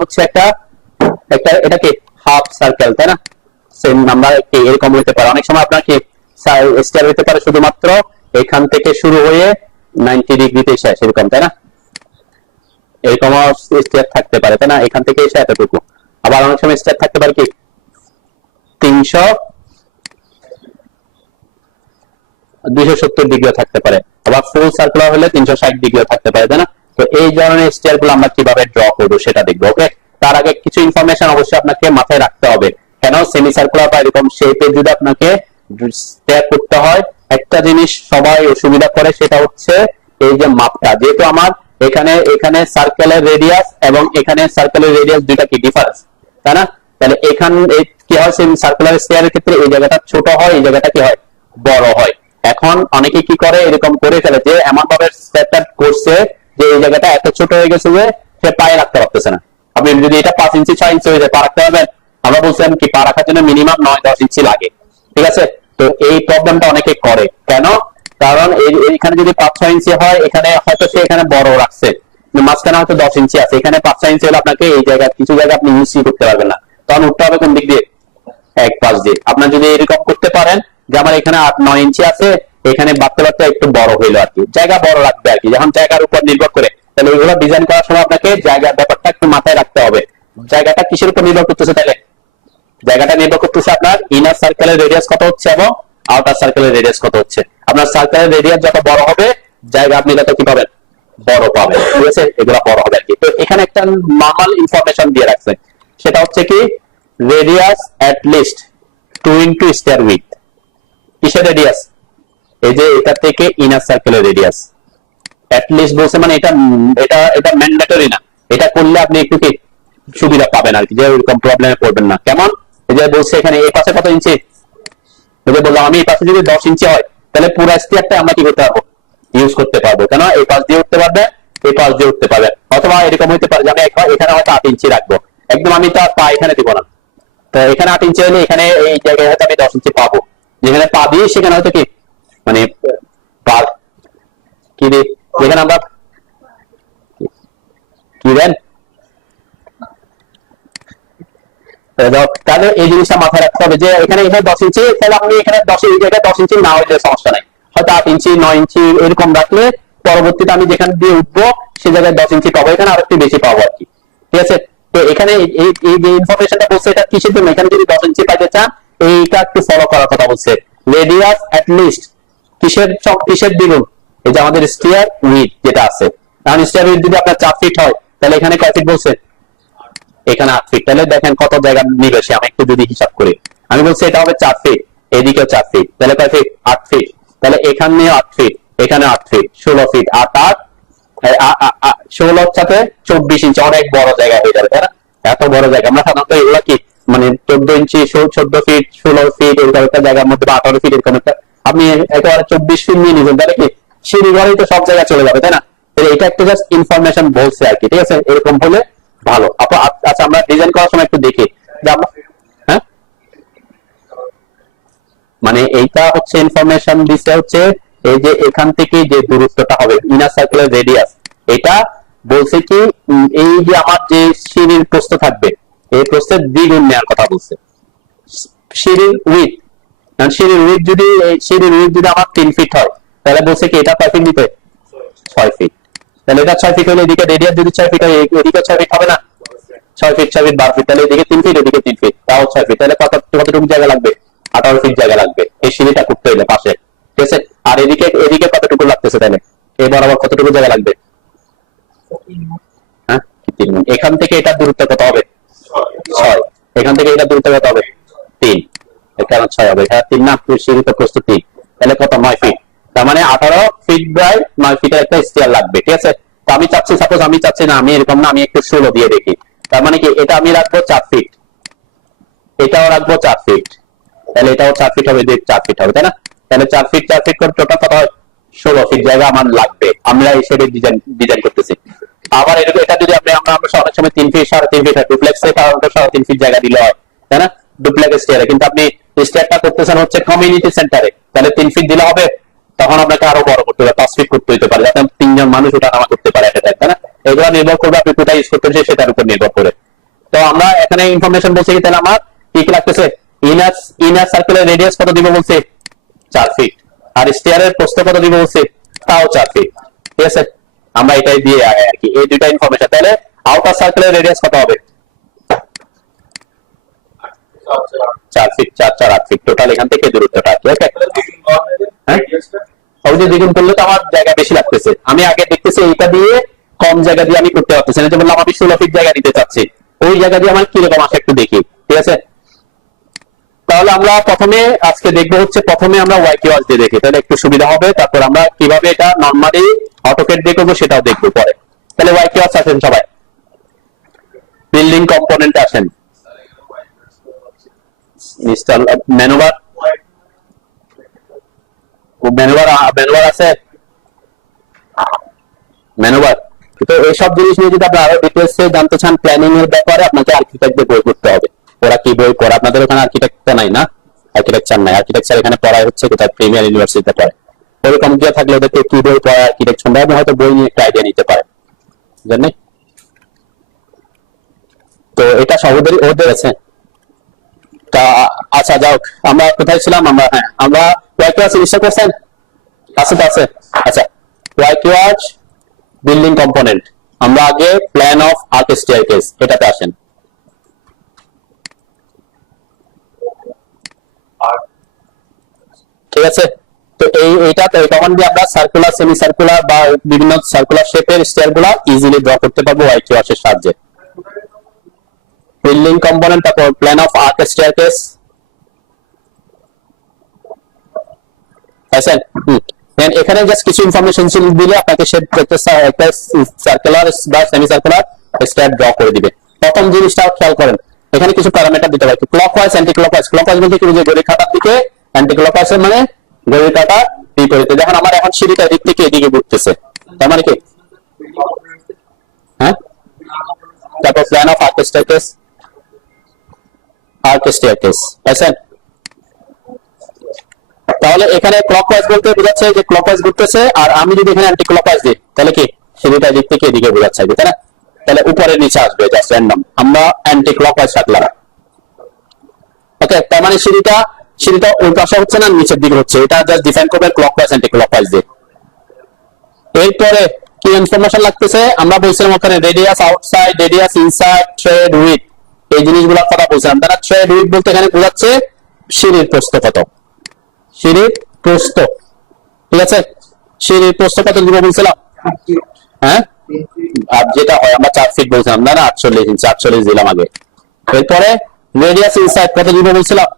হচ্ছে একটা একটা এটাকে হাফ সার্কেল, তাই না? সেম নাম্বার কি এরকম হতে পারে, অনেক সময় আপনার কি স্টার হতে পারে শুধুমাত্র এখান থেকে শুরু হয়ে 90 ডিগ্রিতে শেষ, এরকম, তাই না? এরকম স্টার থাকতে পারে, তাই না? এখান থেকে এসে এতটুকু। আবার অনেক সময় স্টার থাকতে পারে কি 300 270 ডিগ্রি থাকতে পারে, আবার ফুল সার্কুলার হলে 360 ডিগ্রি থাকতে পারে, তাই না? তো এই ধরনের স্টার গুলো আমরা কিভাবে ড্র করবো সেটা দেখবো। ওকে, তার আগে কিছু ইনফরমেশন অবশ্যই আপনাকে মাথায় রাখতে হবে। কেন সেমি সার্কুলার বা এরকম শেপে যদি আপনাকে স্টার করতে হয়, একটা জিনিস সবাই অসুবিধা করে, সেটা হচ্ছে এই যে মাপটা। যেহেতু আমার এখানে এখানে সার্কেলের রেডিয়াস এবং এখানে সার্কেলের রেডিয়াস দুইটা কি ডিফারেন্স, তাই না? তাহলে এখানে কি হয়, সেমি সার্কুলার স্টারের ক্ষেত্রে এই জায়গাটা ছোট হয়, এই জায়গাটা কি হয়, বড় হয়। এখন অনেকে কি করে, এরকম করে ফেলে যে এমন ভাবে সেটআপ করছে যে এই জায়গাটা এত ছোট হয়ে গেছে যে সে পায়ে রাখতে পারতেছে না। আপনি যদি এটা 5 ইঞ্চি 6 ইঞ্চি হয়ে যায়, পা রাখতে পারবেন? আমরা বলছিলাম কি পা রাখার জন্য মিনিমাম 9-10 ইঞ্চি লাগে, ঠিক আছে? তো এই প্রবলেমটা অনেকে করে কেন, কারণ এইখানে যদি 5-6 ইঞ্চি হয়, এখানে হয়তো সে এখানে বড় রাখছে, মাঝখানে হয়তো 10 ইঞ্চি আছে, এখানে 5-6 ইঞ্চি হলে আপনাকে এই জায়গায় কিছু জায়গায় আপনি ইউজ করতে পারবেন না, তখন উঠতে হবে কোন দিক দিয়ে, এক পাশ দিয়ে। আপনার যদি এরকম করতে পারেন যে আমার এখানে 8-9 ইঞ্চি আছে, এখানে বাড়তে বাড়তে একটু বড় হইলো আর কি, জায়গা বড় রাখবে আর কি, যখন জায়গার উপর নির্ভর করে। তাহলে এগুলো ডিজাইন করার সময় আপনাকে জায়গার ব্যাপারটা একটু মাথায় রাখতে হবে। জায়গাটা কিসের উপর নির্ভর করতেছে? তাহলে জায়গাটা নির্ভর করতেছে আপনার ইনার সার্কেলের রেডিয়াস কত হচ্ছে এবং আউটার সার্কেলের রেডিয়াস কত হচ্ছে। আপনার সার্কেলের রেডিয়াস যত বড় হবে, জায়গা আপনি তত কি পাবেন, বড় পাবেন, ঠিক আছে? এগুলো বড় হবে আর কি। তো এখানে একটা নরমাল ইনফরমেশন দিয়ে রাখছে, সেটা হচ্ছে কি radius at least 2 into square with. কিসের রেডিয়াস? এই যে এটা থেকে ইনার সার্কেলের রেডিয়াস। এট লিস্ট বলছে মানে এটা এটা এটা ম্যান্ডেটরি না, এটা করলে আপনি একটু কি সুবিধা পাবেন আর কি, যে এরকম প্রবলেমে পড়বেন না। কেমন? এই যে বলছে এখানে এই পাশে কত ইঞ্চি, ওই যে বললাম আমি এই পাশে যদি 10 ইঞ্চি হয়, তাহলে পুরো স্টিয়ারটা আমরা কি করতে পারবো, ইউজ করতে পারবো। কেন? এই পাশ দিয়ে উঠতে পারবে, এই পাশ দিয়ে উঠতে পারবে। অথবা এরকম হইতে পারে যে আমি এখানে হয়তো 8 ইঞ্চি রাখবো, একদম আমি তো পা এখানে দিব না, তো এখানে 8 ইঞ্চি হলে এখানে এই জায়গায় হয়তো আমি 10 ইঞ্চি পাবো, যেখানে পা দিয়ে সেখানে হয়তো কি মানে পার কি রে, যেখানে আমরা কি দেন, তাহলে এই জিনিসটা মাথায় রাখতে হবে যে এখানে এখানে 10 ইঞ্চি, তাহলে আপনি এখানে 10 এই জায়গায় 10 ইঞ্চি না হইলে সমস্যা নাই, হয়তো 8 ইঞ্চি 9 ইঞ্চি এরকম রাখলে পরবর্তীতে আমি যেখানে দিয়ে উঠবো সে জায়গায় 10 ইঞ্চি পাবো, এখানে আরেকটু বেশি পাবো আর কি, ঠিক আছে? তো এখানে এই যে ইনফরমেশনটা বলছে এটা কিসের জন্য, এখানে যদি 10 ইঞ্চি পাইতে চান এইটা একটু ফলো করার কথা বলছে। রেডিয়াস এট লিস্ট কিসের কিসের দ্বিগুণ, এই যে আমাদের স্ফিয়ার উইথ যেটা আছে, কারণ স্ফিয়ার উইথ যদি আপনার 4 ফিট হয়, তাহলে এখানে কয় ফিট বলছে, এখানে 8 ফিট। তাহলে দেখেন কত জায়গা নিবে সে, আমি একটু যদি হিসাব করি, আমি বলছি এটা হবে 4 ফিট, এদিকেও 4 ফিট, তাহলে কয় ফিট, 8 ফিট। তাহলে এখানে 8 ফিট, এখানে 8 ফিট, 16 ফিট, 8 8 16 সাথে 24 ইঞ্চি, অনেক বড় জায়গা হয়ে যাবে, তাই না? এত বড় জায়গা আমরা সাধারণত এগুলো কি মানে 14 ইঞ্চি 14 ফিট 16 ফিট এরকম একটা জায়গার মধ্যে, বা 18 ফিট এরকম একটা, আপনি একেবারে 24 ফিট নিয়ে নিবেন, তাহলে কি সিঁড়ি ঘরেই তো সব জায়গায় চলে যাবে, তাই না? এটা একটা জাস্ট ইনফরমেশন বলছে আর কি, ঠিক আছে? এরকম হলে ভালো। আচ্ছা আমরা ডিজাইন করার সময় একটু দেখি যে আমরা, হ্যাঁ মানে এইটা হচ্ছে ইনফরমেশন দিতে হচ্ছে এই যে এখান থেকে যে দূরত্বটা হবে ইনার সার্কেলের রেডিয়াস, এটা বলছে কি এই যে আমার যে সিঁড়ির প্রস্থ থাকবে, এই প্রস্থের দ্বিগুণ নেওয়ার কথা বলছে। সিঁড়ির উইথ, সিঁড়ির উইথ যদি আমার 3 ফিট হয়, তাহলে বলছে কি এটা কয় ফিট দিতে, 6 ফিট। তাহলে এটা 6 ফিট হলে এদিকে রেডিয়াস যদি 6 ফিট হয়, এদিকে 6 ফিট হবে না, 6 ফিট 6 ফিট 12 ফিট, তাহলে এদিকে 3 ফিট এদিকে 3 ফিট, তাও 6 ফিট, তাহলে কতটুকু জায়গা লাগবে, 18 ফিট জায়গা লাগবে এই সিঁড়িটা করতে হলে পাশে, ঠিক আছে? আর এদিকে কতটুকু লাগতেছে, তাহলে এই বরাবর কতটুকু জায়গা লাগবে, হ্যাঁ এখান থেকে এটা দূরত্ব কত হবে, 6, এখান থেকে এটা দূরত্ব কত হবে, 3, কারণ 6 হবে, এটা 3 না, সিঁড়িতে প্রস্থ 3, তাহলে কত 9 ফিট, তার মানে 18 ফিট বাই 9 ফিটের একটা স্টিয়ার লাগবে, ঠিক আছে? তো আমি চাচ্ছি, সাপোজ আমি চাচ্ছি না, আমি এরকম না, আমি একটু 16 দিয়ে দেখি, তার মানে কি এটা আমি রাখবো 4 ফিট, এটাও রাখবো 4 ফিট, তাহলে এটাও 4 ফিট হবে, 4 ফিট হবে, তাই না? তাহলে 4 ফিট 4 ফিট করে টোটাল কত হয়, 16 ফিট জায়গা আমার লাগবে, আমরা এই শেডের ডিজাইন করতেছি। আবার এটা যদি আমরা অনেক সময় 3 ফিট 3.5 ফিট হয়, ডুপ্লেক্সে সাধারণত 3.5 ফিট জায়গা দিলে হয়, তাই না? ডুপ্লেক্স স্টেয়ারে, কিন্তু আপনি স্টেয়ারটা করতেছেন হচ্ছে কমিউনিটি সেন্টারে, তাহলে 3 ফিট দিলে হবে, তখন আপনাকে আরো বড় করতে হবে, 5 ফিট করতে হতে পারে, যাতে 3 জন মানুষ ওঠা নামা করতে পারে, তাই না? এগুলো নির্ভর করবে আপনি কোথায় ইউজ করতে চাই সেটার উপর নির্ভর করে। তো আমরা এখানে ইনফরমেশন বলছি কি, তাহলে আমার কি কি লাগতেছে, ইনার সার্কেলের রেডিয়াস কত দিব বলছে 4 ফিট, আর স্টিয়ারের প্রস্থ কত দিব বলছে তাও 4 ফিট। ঠিক আছে, আমরা এটাই দিয়ে আর কি এই দুইটা ইনফরমেশন। তাহলে আউটার সার্কেলের রেডিয়াস কত হবে 4 ফিট, 4 4 8 ফিট টোটাল এখান থেকে দূরত্বটা। ওকে, হ্যাঁ ওই যে দ্বিগুণ করলে তো আমার জায়গা বেশি লাগতেছে। আমি আগে দেখতেছি এইটা দিয়ে কম জায়গা দিয়ে আমি করতে পারতেছি না, যে বললাম আমি 16 ফিট জায়গা দিতে চাচ্ছি, ওই জায়গা দিয়ে আমার কিরকম আসে একটু দেখি। ঠিক আছে, তাহলে আমরা প্রথমে আজকে দেখবো হচ্ছে, প্রথমে আমরা ওয়াই কিউ দিয়ে দেখি, তাহলে একটু সুবিধা হবে। তারপর আমরা কিভাবে এটা নরমালি অটোকেট দিয়ে করবো সেটাও দেখবো পরে। তাহলে ওয়াই কিউ আসেন সবাই, বিল্ডিং কম্পোনেন্ট আসেন, মিস্টার ম্যানুভার ম্যানুভার আছে, ম্যানুভার। তো এইসব জিনিস নিয়ে যদি আপনি আরো ডিটেলসে জানতে চান প্ল্যানিং এর ব্যাপারে, আপনাকে আর্কিটেক্টদের বই পড়তে হবে। ওরা কি বই পড়ে, আপনাদের ওখানে আর্কিটেক্ট নাই না, আর্কিটেকচার নাই, আর্কিটেকচার এখানে পড়াই হচ্ছে কোথায় প্রিমিয়ার ইউনিভার্সিটিতে পড়ে। ওরকম দিয়ে থাকলে ওদেরকে কি বই পড়ে আর্কিটেক্ট সম্বন্ধে হয়তো বই নিয়ে একটা আইডিয়া নিতে পারে, জানেন। তো এটা সহজেই ওদের আছে। তা আচ্ছা যাও, আমরা কোথায় ছিলাম, আমরা হ্যাঁ আমরা ওয়াই কিউ জিনিসটা করছেন, আছে তো আছে। আচ্ছা, ওয়াই কিউ বিল্ডিং কম্পোনেন্ট, আমরা আগে প্ল্যান অফ আর্ক স্টেয়ারকেস এটাতে আসেন। ঠিক আছে, তো এইটা তখন দিয়ে আমরা সার্কুলার, সেমি সার্কুলার বা বিভিন্ন সার্কুলার শেপের স্টেয়ারগুলো ইজিলি ড্র করতে পারবো ওয়াই কিউ এর সাহায্যে। বিল্ডিং কম্পোনেন্ট, তারপর প্ল্যান অফ আর্ক স্টেয়ারকেস, আছেন। দেন এখানে জাস্ট কিছু ইনফরমেশন দিলে আপনাকে সে একটা সার্কুলার বা সেমি সার্কুলার স্টেয়ার ড্র করে দিবে। প্রথম জিনিসটা খেয়াল করেন, এখানে কিছু প্যারামিটার দিতে হয়, ক্লকওয়াইজ অ্যান্টি ক্লকওয়াইজ। ক্লকওয়াইজ বলতে কি বুঝে, ঘড়ির কাঁটার দিকে, অ্যান্টি ক্লকওয়াইজ মানে ঘড়ির কাঁটা বিপরীতে। দেখেন আমার এখন সিঁড়িটা এদিক থেকে এদিকে ঘুরতেছে, তার মানে কি, হ্যাঁ। তারপর প্ল্যান অফ আর্ক স্টেয়ারকেস, আছেন। তাহলে এখানে ক্লকওয়াইজ বলতে বোঝাচ্ছে যে ক্লকওয়াইজ ঘুরতেছে, আর আমি যদি এখানে অ্যান্টি ক্লকওয়াইজ দিই তাহলে কি সিঁড়িটা এদিক থেকে এদিকে বোঝাচ্ছে, তাই না। তাহলে উপরে নিচে আসবে, জাস্ট র্যান্ডম। আমরা অ্যান্টি ক্লকওয়াইজ রাখলাম। ওকে, তার মানে সিঁড়িটা ওই পাশে হচ্ছে না, নিচের দিকে হচ্ছে, এটা জাস্ট ডিফাইন করবে ক্লকওয়াইজ অ্যান্টি ক্লকওয়াইজ দিয়ে। এরপরে কি ইনফরমেশন লাগতেছে, আমরা বলছিলাম ওখানে radius outside, radius inside, thread width, এই জিনিসগুলোর কথা বলছিলাম, তাই না। থ্রেড উইডথ বলতে এখানে বোঝাচ্ছে সিঁড়ির প্রস্থ কত, সিঁড়ির প্রস্থ। ঠিক আছে, সিঁড়ির প্রস্থ কত দিব বলছিলাম, হ্যাঁ, আর যেটা হয় আমরা 4 ফিট বলছিলাম, না 48 ইঞ্চি, 48 দিলাম আগে। এরপরে রেডিয়াস ইনসাইড কত দিব বলছিলাম,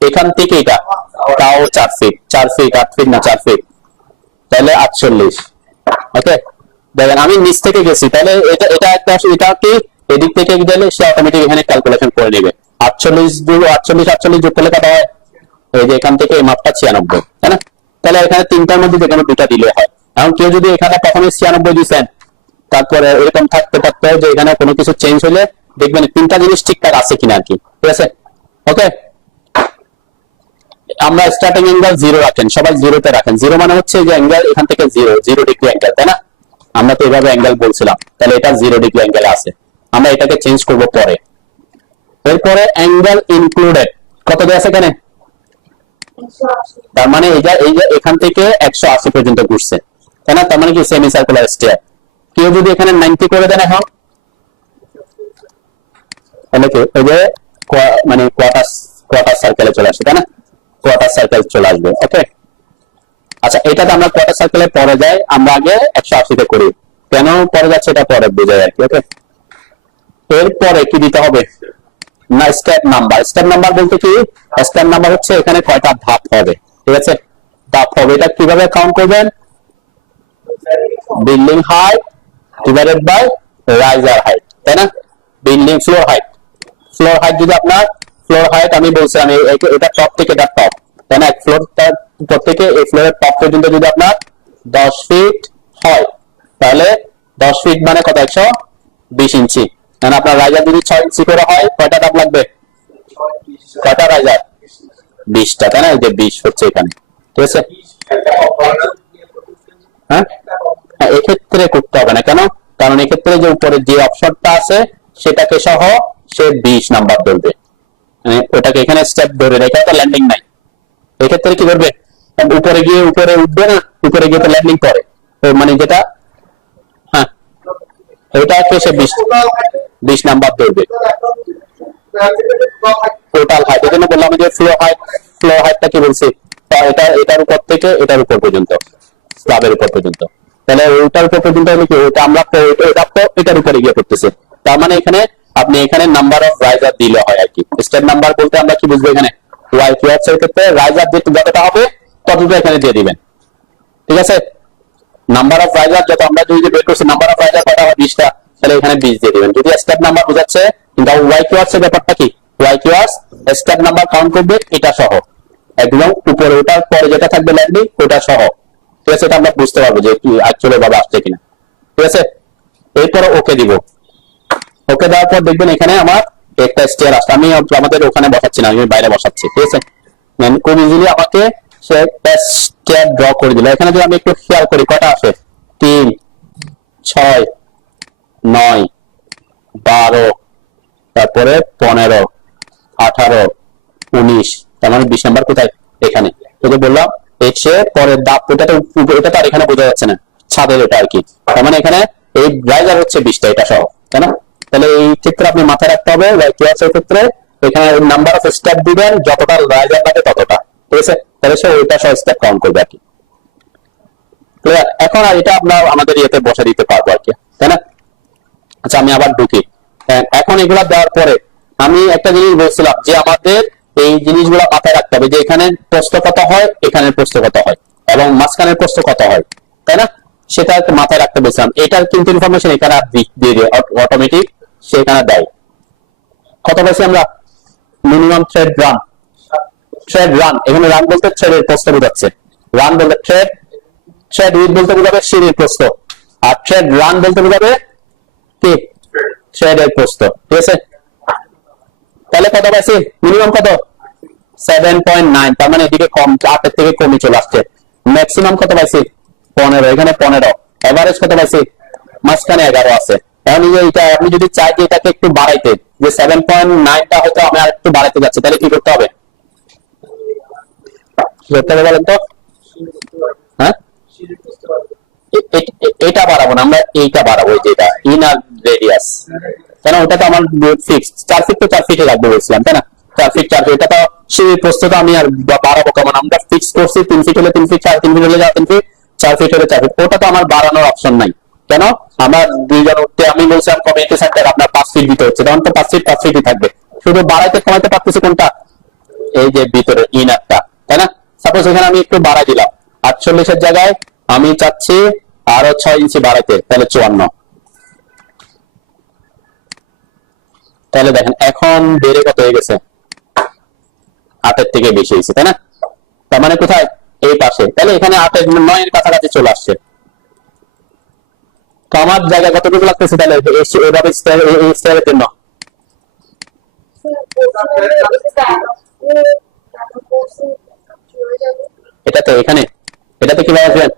এখান থেকে এটা তাও 4 ফিট, 4 ফিট 8 ফিট না 4 ফিট, তাহলে 48। ওকে, দেখেন আমি নিচ থেকে গেছি, তাহলে এটা এটা একটা, এটা কি এদিক থেকে গেলে সে অটোমেটিক এখানে ক্যালকুলেশন করে নেবে। 48 যোগ করলে কত হয়, এই যে এখান থেকে এই মাপটা 96, তাই না। তাহলে এখানে তিনটার মধ্যে যে কোনো দুটা দিলে হয়। এখন কেউ যদি এখানে প্রথমে 96 দিচ্ছেন, তারপরে এরকম থাকতে থাকতে যে এখানে কোনো কিছু চেঞ্জ হলে দেখবেন তিনটা জিনিস ঠিকঠাক আছে কিনা আর কি। ঠিক আছে, ওকে। আমরা স্টার্টিং অ্যাঙ্গেল 0 রাখেন, সবাই 0 তে রাখেন। 0 মানে হচ্ছে যে অ্যাঙ্গেল এখান থেকে 0 ডিগ্রি অ্যাঙ্গেল, তাই না। আমরা তো এইভাবে অ্যাঙ্গেল বলছিলাম, তাহলে এটা 0 ডিগ্রি অ্যাঙ্গেল আছে, আমরা এটাকে চেঞ্জ করব পরে। এরপরে অ্যাঙ্গেল ইনক্লুডেড কত দেয়া আছে এখানে, তার মানে এই যে এখান থেকে 180 পর্যন্ত ঘুরছে, তাই না। তার মানে কি সেমি সার্কুলার স্টেয়ার। কেউ যদি এখানে 90 করে দেন এখন, তাহলে কি এই যে মানে কোয়ার্টার সার্কেলে চলে আসবে, তাই না, কোয়ার্টার সার্কেল চলে আসবে। ওকে, আচ্ছা এটাতে আমরা কোয়ার্টার সার্কেলে পরে যাই, আমরা আগে 180 তে করি, কেন পরে যাচ্ছে এটা পরে বোঝাই আর কি। ওকে, এরপরে কি দিতে হবে না, স্টেপ নাম্বার। স্টেপ নাম্বার বলতে কি, স্টেপ নাম্বার হচ্ছে এখানে কয়টা ধাপ হবে। ঠিক আছে, ধাপ হবে, এটা কিভাবে কাউন্ট করবেন, building height divided by riser height, তাই না। Building floor height, floor height যদি আপনার ফ্লোর হাইট আমি বলছিলাম এটা টপ থেকে এটা টপ, তাই না। এক ফ্লোর উপর থেকে এই ফ্লোরের টপ পর্যন্ত যদি আপনার 10 ফিট হয়, তাহলে 10 ফিট মানে কত, 120 ইঞ্চি। মানে আপনার রাইজার যদি 6 ইঞ্চি করে হয়, কয়টা ধাপ লাগবে, কয়টা রাইজার, 20টা, তাই না। এই যে 20 হচ্ছে এখানে। ঠিক আছে, হ্যাঁ, এক্ষেত্রে করতে হবে না, কেন, কারণ এক্ষেত্রে যে উপরে যে অপশনটা আছে সেটাকে সহ সে 20 নাম্বার ধরবে, মানে ওটাকে এখানে স্টেপ ধরে রেখে তো ল্যান্ডিং নাই, এক্ষেত্রে কি করবে, উপরে গিয়ে উপরে উঠবে না, উপরে গিয়ে তো ল্যান্ডিং করে, তো মানে যেটা, হ্যাঁ এটাকে সে 20 নাম্বার ধরবে টোটাল হাইট। এজন্য বললাম যে ফ্লোর হাইটটা কি বলছি, এটা এটার উপর থেকে এটার উপর পর্যন্ত, স্ল্যাবের উপর পর্যন্ত, তাহলে ওইটার উপর পর্যন্ত হলে কি ওটা আমরা এটা তো এটার উপরে গিয়ে পড়তেছে, তার মানে এখানে আপনি এখানে নাম্বার অফ রাইজার দিলে হয় আর কি। স্টেপ নাম্বার বলতে আমরা কি বুঝবো, এখানে ওয়াই কিওয়ার্ডস এর ক্ষেত্রে রাইজার যতটা হবে ততটা এখানে দিয়ে দিবেন, ঠিক আছে। নাম্বার অফ রাইজার যত আমরা যদি বের করছি, নাম্বার অফ রাইজার কত হয় 20টা, তাহলে এখানে 20 দিয়ে দিবেন। যদি স্টেপ নাম্বার বোঝাচ্ছে, কিন্তু ওয়াই কিওয়ার্ডস এর ব্যাপারটা কি, why keywords step number count করবে এটা সহ, একদম উপরে ওটার পরে যেটা থাকবে ল্যান্ডিং ওটা সহ, ঠিক আছে। এটা আমরা বুঝতে পারবো যে কি অ্যাকচুয়ালি ভাবে আসছে কিনা, ঠিক আছে। এরপরে ওকে দিব, ওকে দেওয়ার পর দেখবেন এখানে আমার একটা স্টেয়ার আসছে, আমি আমাদের ওখানে বসাচ্ছি না, আমি বাইরে বসাচ্ছি, ঠিক আছে। খুব ইজিলি আমাকে সে একটা স্টেয়ার ড্র করে দিল। এখানে যদি আমি একটু খেয়াল করি কটা আসে, 3 6 9 12, তারপরে 15 18 19, তার মানে 20 নাম্বার কোথায়, এখানে। এই যে বললাম এসে পরের দাপ ওটা তো আর এখানে বোঝা যাচ্ছে না, ছাদের এটা আর কি, তার মানে এখানে এই রাইজার হচ্ছে 20টা এটা সহ, তাই না। তাহলে এই ক্ষেত্রে আপনি মাথায় রাখতে হবে কিওয়ার্ডস এর ক্ষেত্রে এখানে নাম্বার অফ স্টেপ দিবেন যতটা রাইজার লাগে ততটা, ঠিক আছে। তাহলে সে ওইটা সহ স্টেপ কাউন্ট করবে আর কি, ক্লিয়ার। এখন আর এটা আমরা আমাদের ইয়েতে বসে দিতে পারবো আর কি, তাই না। আচ্ছা আমি আবার ঢুকি, এখন এগুলা দেওয়ার পরে আমি একটা জিনিস বলছিলাম যে আমাদের এই জিনিসগুলো মাথায় রাখতে হবে যে এখানে প্রস্থ কত হয়, এখানে প্রস্থ কত হয়, এবং মাঝখানের প্রস্থ কত হয়, তাই না। সেটা মাথায় রাখতে বলছিলাম, এটার কিন্তু ইনফরমেশন এখানে দিয়ে দিয়ে অটোমেটিক সেখানে দেয়। কত পাইছি আমরা, মিনিমাম থ্রেড রান, এখানে রান বলতে থ্রেডের প্রস্থ বোঝাচ্ছে, রান বলতে থ্রেড উইথ বলতে বোঝাবে সিঁড়ির প্রস্থ, আর থ্রেড রান বলতে বোঝাবে কি থ্রেডের প্রস্থ, ঠিক আছে। তাহলে কত পাইছি, মিনিমাম কত 7.9, তার মানে এদিকে কম, 8 এর থেকে কমই চলে আসছে। ম্যাক্সিমাম কত পাইছি 15, এখানে 15, এভারেজ কত পাইছি মাঝখানে 11 আছে। এখন এইটা আপনি যদি চাই যে এটাকে একটু বাড়াইতে, যে 7.9টা হয়তো আমি আর একটু বাড়াইতে যাচ্ছি, তাহলে কি করতে হবে বলেন তো, হ্যাঁ এটা বাড়াবো না আমরা, এইটা বাড়াবো, যেটা ইনার রেডিয়াস, কেন ওটা তো আমার ফিক্সড 4 ফিট, তো 4 ফিটে রাখবো বলছিলাম, তাই না। 4 ফিট 4 ফিট, এটা তো সেই প্রস্তুত আমি আর বাড়াবো কেমন, আমরা ফিক্স করছি 3 ফিট হলে 3 ফিট, 3 ফিট হলে 3 ফিট, 4 ফিট হলে 4 ফিট, ওটা তো আমার বাড়ানোর অপশন নাই। কেন, আমার দুইজন উঠতে আমি বলছিলাম কমিউনিটি সেন্টার আপনার 5 ফিট দিতে হচ্ছে, তখন তো 5 ফিট 5 ফিটই থাকবে, শুধু বাড়াইতে কমাইতে পারতেছি কোনটা, এই যে ভিতরে ইনারটা, তাই না। সাপোজ এখানে আমি একটু বাড়াই দিলাম 48 এর জায়গায় আমি চাচ্ছি আরো 6 ইঞ্চি বাড়াইতে, তাহলে 54, তাহলে দেখেন এখন বেড়ে কত হয়ে গেছে, 8 এর থেকে বেশি হয়েছে, তাই না। তার মানে কোথায়, এই পাশে, তাহলে এখানে 8 এর 9 এর কাছাকাছি চলে আসছে। তো আমার জায়গা কতটুকু লাগতেছে, তাহলে এইভাবে স্টেয়ারের জন্য এটাতে এখানে এটাতে কিভাবে আসবেন,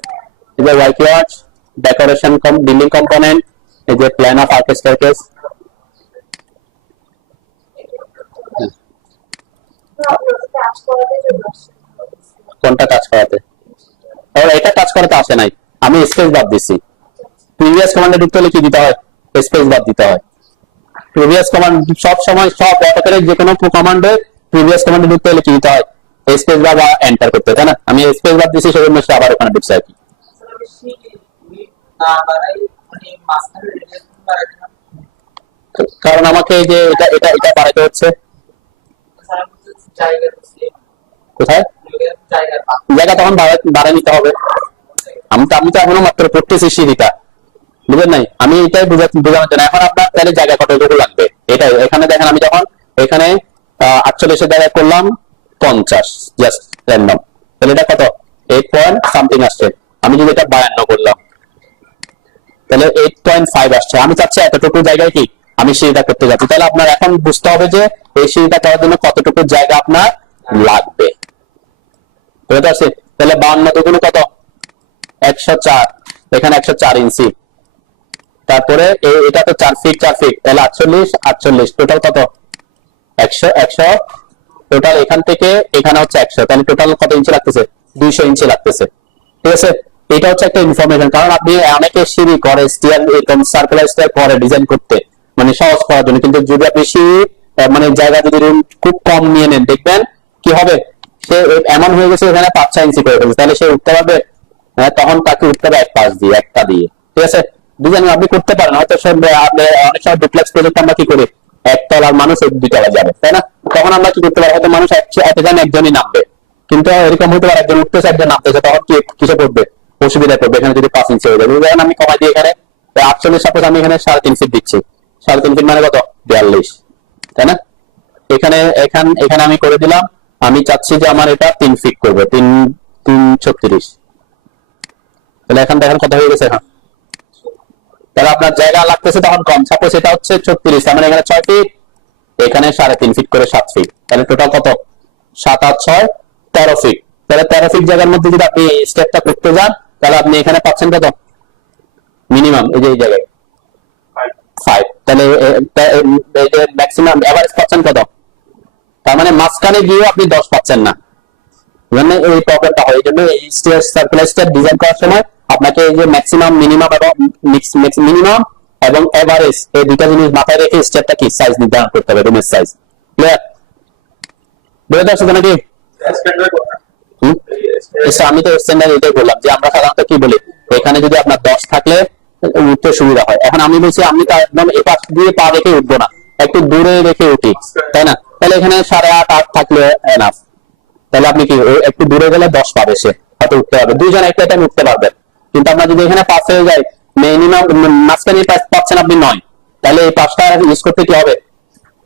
এই যে why keywords decoration building component, এই যে প্ল্যান অফ আর্ক স্টেয়ারকেস, কোনটা টাচ করাতে, এটা টাচ করাতে আসে নাই, আমি স্পেস বাদ দিছি। প্রিভিয়াস কমান্ডে ঢুকতে হলে কি দিতে হয়, স্পেস বাদ দিতে হয়। প্রিভিয়াস কমান্ড সব সময় সব অটোক্যাডের যে কোনো কমান্ডে প্রিভিয়াস কমান্ডে ঢুকতে হলে কি দিতে হয়, স্পেস বার বা এন্টার করতে, তাই না। আমি স্পেস বার দিছি সেজন্য সে আবার ওখানে ঢুকছে আর কি। কারণ আমাকে এই যে এটা এটা এটা বাড়াইতে হচ্ছে, কোথায় জায়গা তখন বাড়াই নিতে হবে। আমি তো এখনো মাত্র পড়তেছি সিঁড়িটা, বুঝলেন নাই, আমি এটাই বোঝানোর জন্য। এখন আপনার তাহলে জায়গা কতটুকু লাগবে, এটাই এখানে দেখেন, আমি যখন এখানে 48 এর জায়গায় করলাম 50, জাস্ট র্যান্ডম, তাহলে এটা কত 8 পয়েন্ট সামথিং আসছে। আমি যদি এটা 52 করলাম তাহলে 8.5 আসছে। আমি চাচ্ছি এতটুকু জায়গায় কি আমি সিঁড়িটা করতে যাচ্ছি, তাহলে আপনার এখন বুঝতে হবে যে এই সিঁড়িটা করার জন্য কতটুকু জায়গা আপনার লাগবে, বুঝতে পারছি। তাহলে 52 দুগুণ কত 104, এখানে 104 ইঞ্চি, তারপরে এটা তো 4 ফিট 4 ফিট, তাহলে 48 48, টোটাল কত? 100 100, টোটাল এখান থেকে এখানে হচ্ছে 100, তাহলে টোটাল কত ইঞ্চি লাগতেছে? 200 ইঞ্চি লাগতেছে। ঠিক আছে, এটা হচ্ছে একটা ইনফরমেশন। কারণ আপনি অনেকে সিঁড়ি করে স্টিয়ার এরকম সার্কুলার স্টিয়ার করে ডিজাইন করতে, মানে সহজ করার জন্য, কিন্তু যদি আপনি সিঁড়ি মানে জায়গা যদি রুম খুব কম নিয়ে নেন, দেখবেন কি হবে, সে এমন হয়ে গেছে এখানে 5-6 ইঞ্চি করে ফেলছে, তাহলে সে উঠতে পারবে? তখন তাকে উঠতে হবে এক পাশ দিয়ে, একটা দিয়ে। ঠিক আছে, ডিজাইন আপনি করতে পারেন হয়তো। আপনি অনেক সময় ডুপ্লেক্স প্রজেক্ট আমরা কি করি, একতলার মানুষ 2 তলা যাবে, তাই না? তখন আমরা কি করতে পারি, হয়তো মানুষ একজনই নামবে, কিন্তু এরকম হতে পারে একজন উঠতেছে একজন নামতেছে, তখন কি কিসে পড়বে? অসুবিধা করবে। এখানে যদি 5 ইঞ্চি হয়ে যাবে, যেমন আমি কমাই দিই এখানে 48, সাপোজ আমি এখানে 3.5 ফিট দিচ্ছি, 3.5 ফিট মানে কত? 42, তাই না? এখানে এখানে আমি করে দিলাম, আমি চাচ্ছি যে আমার এটা 3 ফিট করবে, 3 3 36, তাহলে এখন দেখেন কত হয়ে গেছে। এখন তাহলে আপনার জায়গা লাগতেছে তখন কম। সাপোজ এটা হচ্ছে 36, তার মানে এখানে 6 ফিট, এখানে 3.5 ফিট করে 7 ফিট, তাহলে টোটাল কত? 7 আর 6 13 ফিট। তাহলে 13 ফিট জায়গার মধ্যে যদি আপনি স্টেপটা করতে যান, তাহলে আপনি এখানে পাচ্ছেন কত মিনিমাম? এই যে এই জায়গায় 5, তাহলে এই যে ম্যাক্সিমাম এভারেজ পাচ্ছেন কত? তার মানে মাঝখানে গিয়েও আপনি 10 পাচ্ছেন না। মানে এই প্রবলেমটা হয়। এই জন্য এই সার্কুলার স্টেপ ডিজাইন করার সময় আপনাকে এই যে ম্যাক্সিমাম, মিনিমাম এবং মিনিমাম এবং এভারেজ, এই দুইটা জিনিস মাথায় রেখে স্টেপটা কি সাইজ নির্ধারণ করতে হবে, রুমের সাইজ। ক্লিয়ার? বুঝতে পারছো নাকি? আমি তো স্ট্যান্ডার্ড এটাই বললাম যে আমরা সাধারণত কি বলি, এখানে যদি আপনার 10 থাকলে উঠতে সুবিধা হয়। এখন আমি বলছি আমি তো একদম এই পাশ দিয়ে পা রেখে উঠবো না, একটু দূরে রেখে উঠি, তাই না? তাহলে এখানে 8.5 8 থাকলে এনাফ। তাহলে আপনি কি একটু দূরে গেলে 10 পাবে, সে হয়তো উঠতে পারবে, দুইজন একটা টাইম উঠতে পারবেন। কিন্তু আপনার যদি এখানে 5 হয়ে যায়, মিনিমাম মাঝখানে পাচ্ছেন আপনি 9, তাহলে এই 5টা ইউজ করতে কি হবে?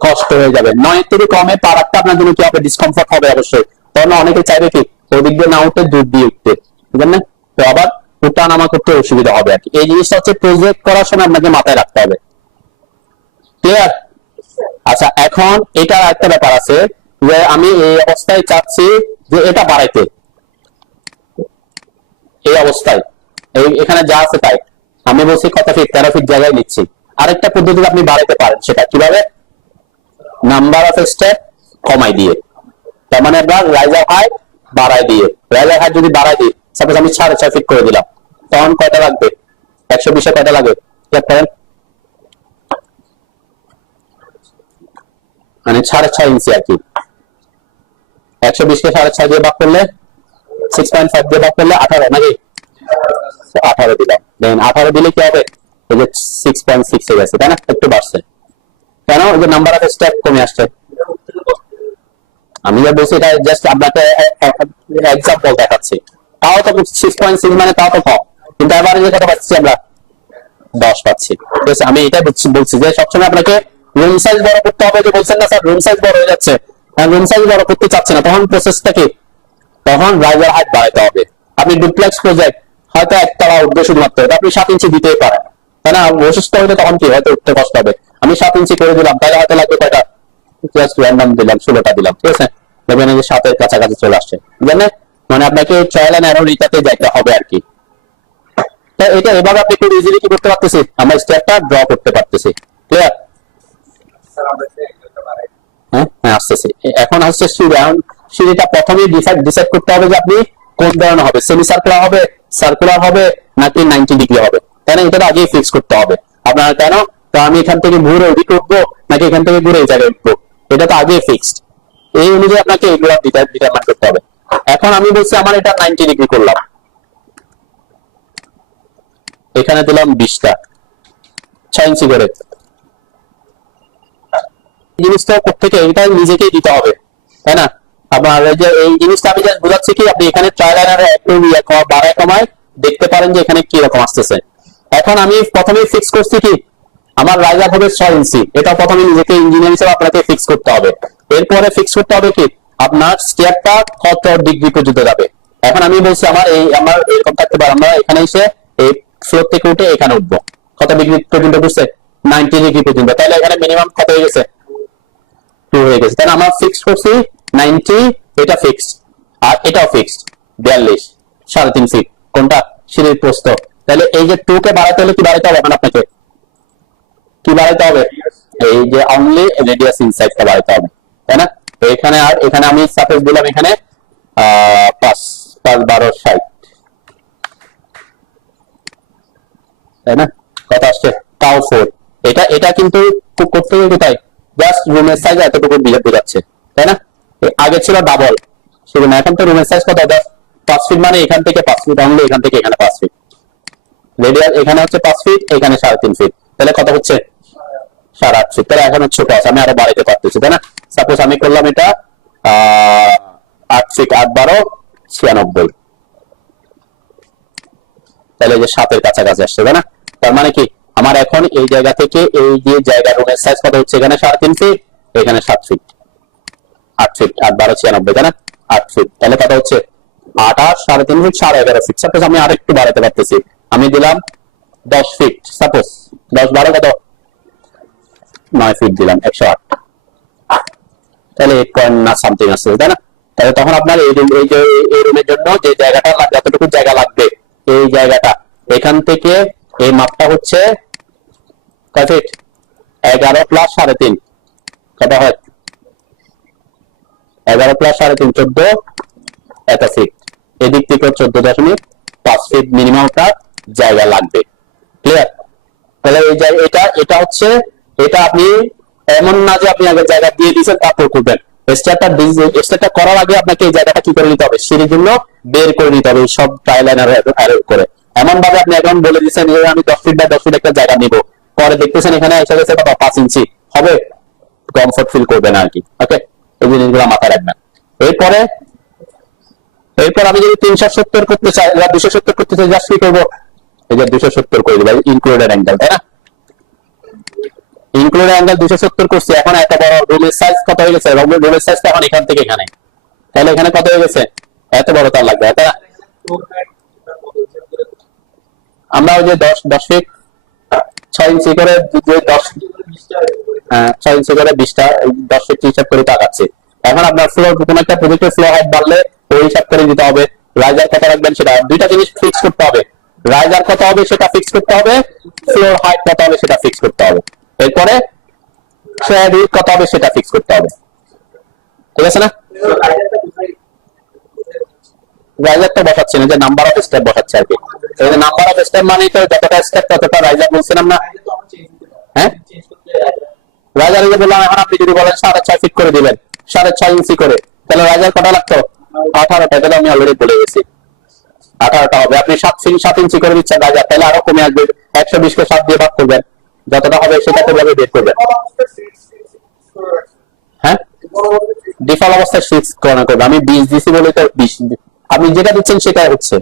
কষ্ট হয়ে যাবে। 9 থেকে কমে পারাটা আপনার জন্য কি হবে? ডিসকমফর্ট হবে অবশ্যই। তখন অনেকে চাইবে কি ওদিক দিয়ে না উঠতে দূর দিয়ে উঠতে, বুঝলেন না? তো আবার উঠা নামা করতে অসুবিধা হবে আর কি। এই জিনিসটা হচ্ছে প্রজেক্ট করার সময় আপনাকে মাথায় রাখতে হবে। ক্লিয়ার? আচ্ছা, এখন এটা একটা ব্যাপার আছে যে আমি এই অবস্থায় চাচ্ছি যে এটা বাড়াইতে, এই অবস্থায় এখানে যা আছে তাই আমি বলছি কত ফিট? 13 ফিট জায়গায় নিচ্ছি। আরেকটা পদ্ধতি আপনি বাড়াইতে পারেন, সেটা কিভাবে? নাম্বার অফ স্টেপ কমাই দিয়ে। তার মানে আমরা রাইজার হাইট বাড়াই দিয়ে, রাইজার হাইট যদি বাড়াই দিই, সাপোজ আমি 6.5 ফিট করে দিলাম, তখন কয়টা লাগবে? 120-এ কয়টা লাগে? চেক করেন, মানে 6.5 ইঞ্চি আর কি। 120 কে 6.5 দিয়ে ভাগ করলে 6.5 দিয়ে ভাগ করলে 18, নাকি? 18 দিলাম, দেন 18 দিলে কি হবে? এই যে 6.6 হয়ে গেছে, তাই না? একটু বাড়ছে কেন? ওই যে নাম্বার অফ স্টেপ কমে আসছে। আমি যা বলছি এটা জাস্ট আপনাকে এক্সাম্পল দেখাচ্ছি। তাও তো 6.6 মানে তাও তো কম, কিন্তু এবারে যে কত পাচ্ছি আমরা? 10 পাচ্ছি। ঠিক আছে, আমি এটা বলছি যে সবসময় আপনাকে রুম সাইজ বড় করতে হবে। যে বলছেন না স্যার রুম সাইজ বড় হয়ে যাচ্ছে, রুম সাইজ বড় করতে চাচ্ছে না, তখন প্রসেসটা কি? তখন রাইজার হাইট বাড়াইতে হবে। আপনি ডুপ্লেক্স প্রজেক্ট হয়তো একতলা উঠবে শুধুমাত্র, আপনি 7 ইঞ্চি দিতেই পারেন, তাই না? অসুস্থ হলে তখন কি হয়তো উঠতে কষ্ট হবে। আমি 7 ইঞ্চি করে দিলাম, তাহলে হয়তো লাগবে কয়টা? জাস্ট র্যান্ডম দিলাম, 16টা দিলাম। ঠিক আছে, দেখবেন যে 7-এর কাছাকাছি চলে আসছে, জানেন? মানে আপনাকে ট্রায়াল এন্ড এরর এটাতে যাইতে হবে আর কি। তো এটা এভাবে আপনি খুব ইজিলি কি করতে পারতেছি, আমরা স্টেপটা ড্র করতে পারতেছি। ক্লিয়ার? হ্যাঁ হ্যাঁ, আসতেছি। এখন আসছে সিঁড়ি। এখন সিঁড়িটা প্রথমেই ডিসাইড করতে হবে যে আপনি কোন ধরনের হবে, সেমি সার্কুলার হবে নাকি 90 ডিগ্রি হবে, তাই না? এটা আগেই ফিক্স করতে হবে আপনার। কেন? তো আমি এখান থেকে ঘুরে ওদিকে উঠবো নাকি এখান থেকে ঘুরে এই জায়গায় উঠবো, এটা তো আগেই ফিক্সড। এই অনুযায়ী আপনাকে এগুলো ডিটারমাইন করতে হবে। এখন আমি বলছি আমার এটা 90 ডিগ্রি করলাম, এখানে দিলাম 20টা 6 ইঞ্চি করে। জিনিসটা প্রত্যেকে এটা নিজেকেই দিতে হবে, তাই না? আপনার এই জিনিসটা আমি জাস্ট বোঝাচ্ছি কি আপনি এখানে ট্রায়াল এন্ড এরর একটু বাড়ায় কমায় দেখতে পারেন যে এখানে কি রকম আসতেছে। এখন আমি প্রথমেই ফিক্স করছি কি আমার রাইজার হবে 6 ইঞ্চি, এটা প্রথমে নিজেকে ইঞ্জিনিয়ার হিসেবে আপনাকে ফিক্স করতে হবে। এরপরে ফিক্স করতে হবে কি আপনার স্টেপটা কত ডিগ্রি পর্যন্ত যাবে। এখন আমি বলছি আমার এরকম থাকতে পারে, আমরা এখানে এসে এই ফ্লোর থেকে উঠে এখানে উঠবো, কত ডিগ্রি পর্যন্ত বুঝছে? 90 ডিগ্রি পর্যন্ত। তাহলে এখানে মিনিমাম কত হয়ে গেছে? 2 হয়ে গেছে। তাহলে আমরা ফিক্স করছি 90, এটা ফিক্সড আর এটাও ফিক্সড 42, 3.5 ফিট। কোনটা? সিঁড়ির প্রস্থ। তাহলে এই যে 2 কে বাড়াতে হলে কি বাড়াতে হবে এখন আপনাকে? কি বাড়াইতে হবে? এই যে অনলি রেডিয়াস ইনসাইডটা বাড়াইতে হবে, তাই না? তো এখানে আর এখানে আমি সাপোজ দিলাম এখানে 5 5 12 60, তাই না? কত আসছে? তাও 4। এটা কিন্তু করতে গেলে কোথায় জাস্ট রুমের সাইজ এতটুকু বোঝাচ্ছে, তাই না? আগে ছিল ডাবল, সেজন্য এখন তো রুমের সাইজ কত? 5 ফিট, মানে এখান থেকে 5 ফিট অনলি, এখান থেকে এখানে 5 ফিট রেডিয়াস, এখানে হচ্ছে 5 ফিট, এখানে 3.5 ফিট, তাহলে কত হচ্ছে? 8.5 ফিট। তাহলে এখন ছোট আছে, আমি আরো বাড়াইতে পারতেছি, তাই না? সাপোজ আমি করলাম এটা 8 ফিট 8 12 96, তাহলে যে 7 এর কাছাকাছি আসছে, তাই না? তার মানে কি আমার এখন এই জায়গা থেকে এই যে জায়গা রুমের সাইজ কত হচ্ছে? এখানে 3.5 ফিট, এখানে 7 ফিট, 8 ফিট 8 12 96, তাই না? 8 ফিট, তাহলে কত হচ্ছে? 8 8 3.5 ফিট 11.5 ফিট। সাপোজ আমি আরেকটু বাড়াতে পারতেছি, আমি দিলাম 10 ফিট, সাপোজ 10 12 কত? 9 ফিট দিলাম, 108, তাহলে 8 পয়েন্ট না সামথিং আসছে, তাই না? তাহলে তখন আপনার এই যে এই রুমের জন্য যে জায়গাটা যতটুকু জায়গা লাগবে, এই জায়গাটা এখান থেকে এই মাপটা হচ্ছে কয় ফিট? 11 প্লাস 3.5 কত হয়? 11 প্লাস 3.5 14, এত ফিট। এদিক থেকে 14.5 ফিট মিনিমাম আপনার জায়গা লাগবে। ক্লিয়ার? তাহলে এই যে এটা হচ্ছে, এটা আপনি এমন না যে আপনি আগে জায়গা দিয়ে দিয়েছেন তারপর করবেন। স্টার্টটা করার আগে আপনাকে এই জায়গাটা কি করে নিতে হবে? সিঁড়ির জন্য বের করে নিতে হবে, সব ট্রায়াল এরর করে। এমন ভাবে আপনি এখন বলে দিচ্ছেন যে আমি 10 ফিট বা 10 ফিট একটা জায়গা নিব, পরে দেখতেছেন এখানে এসে গেছে কত? 5 ইঞ্চি হবে, কমফোর্ট ফিল করবেন আর কি। ওকে, এই জিনিসগুলো মাথায় রাখবেন। এরপর আমি যদি 370 করতে চাই বা 270 করতে চাই, জাস্ট কি করবো? এই যে 270 করে দিলাম, ইনক্লুডেড অ্যাঙ্গেল, তাই না? ইনক্লুডেড অ্যাঙ্গেল 270 করছি। এখন এত বড় রুমের সাইজ কত হয়ে গেছে? রুমের সাইজটা এখন এখান থেকে এখানে, তাহলে এখানে কত হয়ে গেছে? এত বড় তার লাগবে, তাই না? আমরা ওই যে 10 ফিট 6 ইঞ্চি করে 10, 6 ইঞ্চি করে 20টা 10 ফিট হিসাব করে তাকাচ্ছি। এখন আপনার ফ্লোর, কোনো একটা প্রজেক্টের ফ্লোর হাইট বাড়লে ওই হিসাব করে দিতে হবে। রাইজার কত রাখবেন সেটা, দুইটা জিনিস ফিক্স করতে হবে। রাইজার কত হবে সেটা ফিক্স করতে হবে, ফ্লোর হাইট কত হবে সেটা ফিক্স করতে হবে। এরপরে শেয়ার উইথ কত হবে সেটা ফিক্স করতে হবে। ঠিক আছে না? রাইজারটা বসাচ্ছি না, যে নাম্বার অফ স্টেপ বসাচ্ছে আর কি। এই যে নাম্বার অফ স্টেপ মানে তো যতটা স্টেপ ততটা রাইজার বলছিলাম না? হ্যাঁ, রাইজার যে বললাম, এখন আপনি যদি বলেন 6.5 ফিট করে দিবেন, 6.5 ইঞ্চি করে, তাহলে রাইজার কটা লাগতো? 18টা। তাহলে আমি অলরেডি বলে গেছি 18টা হবে। আপনি 7 ইঞ্চি করে দিচ্ছেন রাইজার, তাহলে আরো কমে আসবে। 120 কে 7 দিয়ে ভাগ করবেন, যতটা হবে সেটা কিভাবে বের করবেন? হ্যাঁ, ডিফল্ট অবস্থায় 6 করবে। আমি 20 দিছি বলে তো 20, আপনি যেটা দিচ্ছেন সেটাই হচ্ছে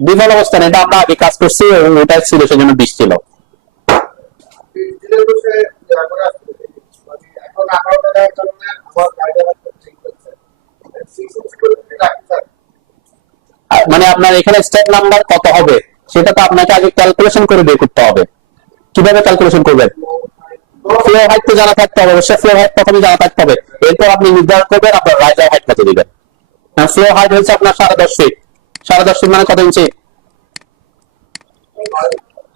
ডিফল্ট অবস্থান। এটা আমরা আগে কাজ করছি, ওটা ছিল সেজন্য 20 ছিল। মানে আপনার এখানে স্টেপ নাম্বার কত হবে সেটা তো আপনাকে আগে ক্যালকুলেশন করে বের করতে হবে। কিভাবে ক্যালকুলেশন করবেন? ফ্লোর হাইট তো জানা থাকতে হবে, অবশ্যই ফ্লোর হাইট প্রথমে জানা থাকতে হবে। এরপর আপনি নির্ধারণ করবেন আপনার রাইজার হাইট কত দিবেন। ফ্লোর হাইট হচ্ছে আপনার 10.5 ফিট। 10.5 ফিট মানে কত ইঞ্চি?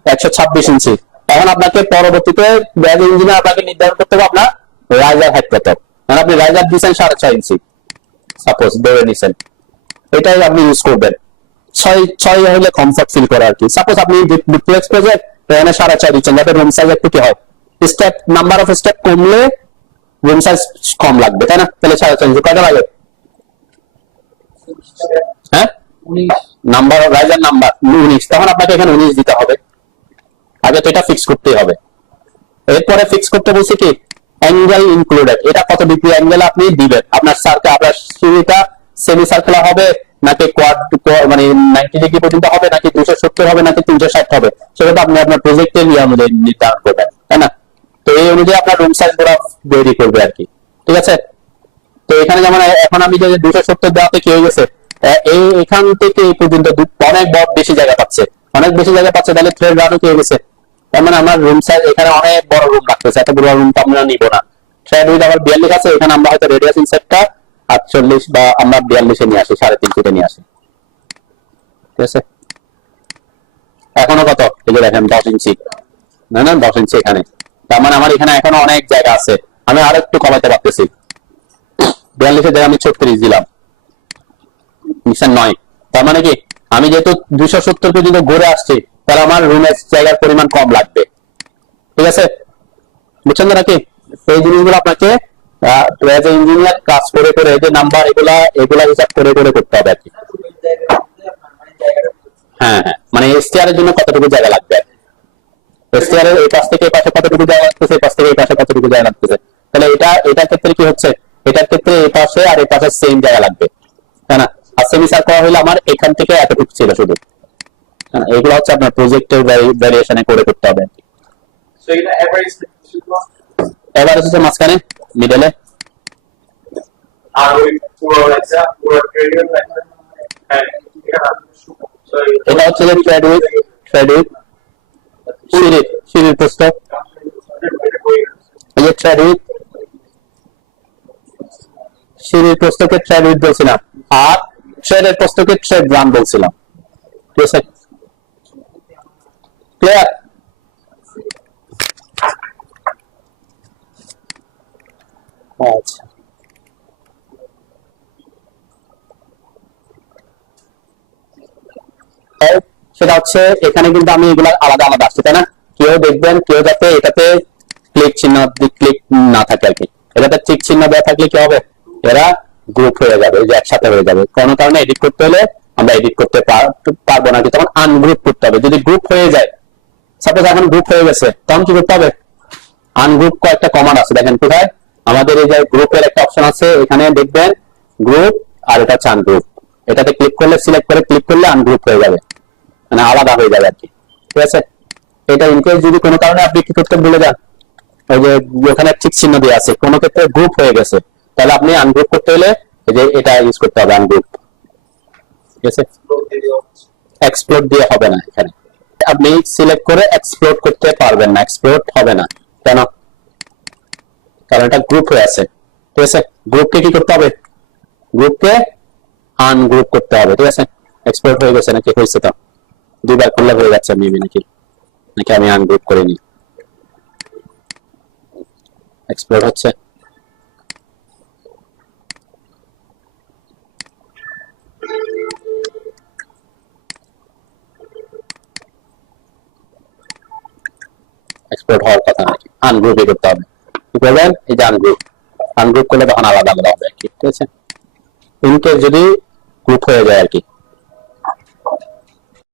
126 ইঞ্চি। এখন আপনাকে পরবর্তীতে ব্যাগ ইঞ্জিনিয়ার আপনাকে নির্ধারণ করতে হবে আপনার রাইজার হাইট কত। মানে আপনি রাইজার দিচ্ছেন 6.5 ইঞ্চি, সাপোজ ধরে নিছেন, এটাই আপনি ইউজ করবেন। 6 হলে কমফর্ট ফিল করে আর কি। সাপোজ আপনি ডুপ্লেক্স প্রজেক্ট, এখানে 4.5 দিচ্ছেন, যাতে রুম সাইজ একটু কি হয়, স্টেপ নাম্বার অফ স্টেপ কমলে রুম সাইজ কম লাগবে, তাই না? তাহলে 4.5 কয়টা লাগে? হ্যাঁ, নাম্বার রাইজার নাম্বার 19, তখন আপনাকে এখানে 19 দিতে হবে। আগে তো এটা ফিক্স করতেই হবে। এরপরে ফিক্স করতে বলছি কি অ্যাঙ্গেল ইনক্লুডেড, এটা কত ডিগ্রি অ্যাঙ্গেল আপনি দিবেন। আপনার সার্কেল, আপনার সিঁড়িটা সেমি সার্কুলার হবে নাকি কোয়াড, মানে 90 ডিগ্রি পর্যন্ত হবে নাকি 270 হবে নাকি 360 হবে, সেটা আপনি আপনার প্রজেক্টের ইয়ে অনুযায়ী নির্ধারণ করবেন, তাই না? তো এই অনুযায়ী আপনার রুম সাইজ গুলো তৈরি করবে আর কি। ঠিক আছে? তো এখানে যেমন এখন আমি যে 270 দেওয়াতে কি হয়ে গেছে, এখান থেকে এই পর্যন্ত অনেক বেশি জায়গা পাচ্ছে, অনেক বেশি জায়গা পাচ্ছে, তাহলে থ্রেড রানও কি হয়ে গেছে। তার মানে আমার রুম সাইজ এখানে অনেক বড় রুম রাখতেছে, এত বড় রুম তো আমরা নিব না। থ্রেড উইথ আবার 42 আছে, এখানে আমরা হয়তো রেডিয়াস ইনসাইডটা 48 বা আমরা 42 নিয়ে আসি, 3.5 ফিটে নিয়ে আসি। ঠিক আছে? এখনো কত? এই যে দেখেন 10 ইঞ্চি, না 10 ইঞ্চি এখানে, তার মানে আমার এখানে এখনো অনেক জায়গা আছে, আমি আরো একটু কমাতে পারতেছি। 42-এর জায়গায় আমি 36 দিলাম, নিশান 9। তার মানে কি আমি যেহেতু 270 পর্যন্ত ঘুরে আসছি, তাহলে আমার রুমের জায়গার পরিমাণ কম লাগবে। ঠিক আছে, বুঝছেন না নাকি? এই জিনিসগুলো আপনাকে এজ এ ইঞ্জিনিয়ার কাজ করে করে এই যে নাম্বার এগুলা হিসাব করে করে করতে হবে আর কি। হ্যাঁ হ্যাঁ, মানে এসটিআর এর জন্য কতটুকু জায়গা লাগবে, এসটিআর এর এই পাশ থেকে এই পাশে কতটুকু জায়গা লাগতেছে, এই পাশ থেকে এই পাশে কতটুকু জায়গা লাগতেছে, তাহলে এটার ক্ষেত্রে কি হচ্ছে, এটার ক্ষেত্রে এই পাশে আর এই পাশে সেম জায়গা লাগবে, তাই না? আর সেমিসার করা হলে আমার এখান থেকে এতটুকু ছিল শুধু। এগুলো হচ্ছে আপনার প্রজেক্টের ভ্যারিয়েশনে করে করতে হবে। এভারেজ হচ্ছে মাঝখানে মিডলে, এটা হচ্ছে যে ট্রেড উইথ সিঁড়ির প্রস্থ, এই যে ট্রেড উইথ সিঁড়ির প্রস্থকে ট্রেড উইথ বলছিলাম, আর ট্রেডের প্রস্থকে ট্রেড রান বলছিলাম। ঠিক আছে, ক্লিয়ার? আচ্ছা, সেটা হচ্ছে এখানে কিন্তু আমি এগুলা আলাদা আলাদা আসছে, তাই না? কেউ দেখবেন, কেউ যাতে এটাতে ক্লিক চিহ্ন ক্লিক না থাকে আর কি, এটাতে টিক চিহ্ন দেওয়া থাকলে কি হবে, এরা গ্রুপ হয়ে যাবে, যে একসাথে হয়ে যাবে। কোনো কারণে এডিট করতে হলে আমরা এডিট করতে পারবো না, তখন আনগ্রুপ করতে হবে। যদি গ্রুপ হয়ে যায়, সাপোজ এখন গ্রুপ হয়ে গেছে, তখন কি করতে হবে, আনগ্রুপ কয়েকটা কমান্ড আছে, দেখেন কোথায়, আমাদের এই যে গ্রুপের একটা অপশন আছে, এখানে দেখবেন গ্রুপ, আর এটা হচ্ছে আনগ্রুপ। এটাতে ক্লিক করলে, সিলেক্ট করে ক্লিক করলে আনগ্রুপ হয়ে যাবে, মানে আলাদা হয়ে যাবে আর কি। ঠিক আছে, এটা ইনকেস যদি কোনো কারণে আপনি কি করতে ভুলে যান, ওই যে ওখানে ঠিক চিহ্ন দিয়ে আছে, কোনো ক্ষেত্রে গ্রুপ হয়ে গেছে, তাহলে আপনি আনগ্রুপ করতে হলে এই যে এটা ইউজ করতে হবে, আনগ্রুপ। ঠিক আছে, এক্সপ্লোর দিয়ে হবে না, এখানে আপনি সিলেক্ট করে এক্সপ্লোর করতে পারবেন না, এক্সপ্লোর হবে না। কেন? কারণ এটা গ্রুপ হয়ে আছে। ঠিক আছে, গ্রুপকে কি করতে হবে, গ্রুপকে আনগ্রুপ করতে হবে। ঠিক আছে, এক্সপ্লোর হয়ে গেছে নাকি, হয়েছে তো, দুইবার করলে হয়ে যাচ্ছে মেবি, নাকি নাকি আমি আনগ্রুপ করিনি, এক্সপ্লোর হচ্ছে। এক্সপোর্ট হওয়ার কথা নাকি, আনগ্রুপই করতে হবে। কি করবেন, এই যে আনগ্রুপ করলে তখন আলাদা আলাদা হবে আর কি। ঠিক আছে, ইনকেস যদি গ্রুপ হয়ে যায় আর কি।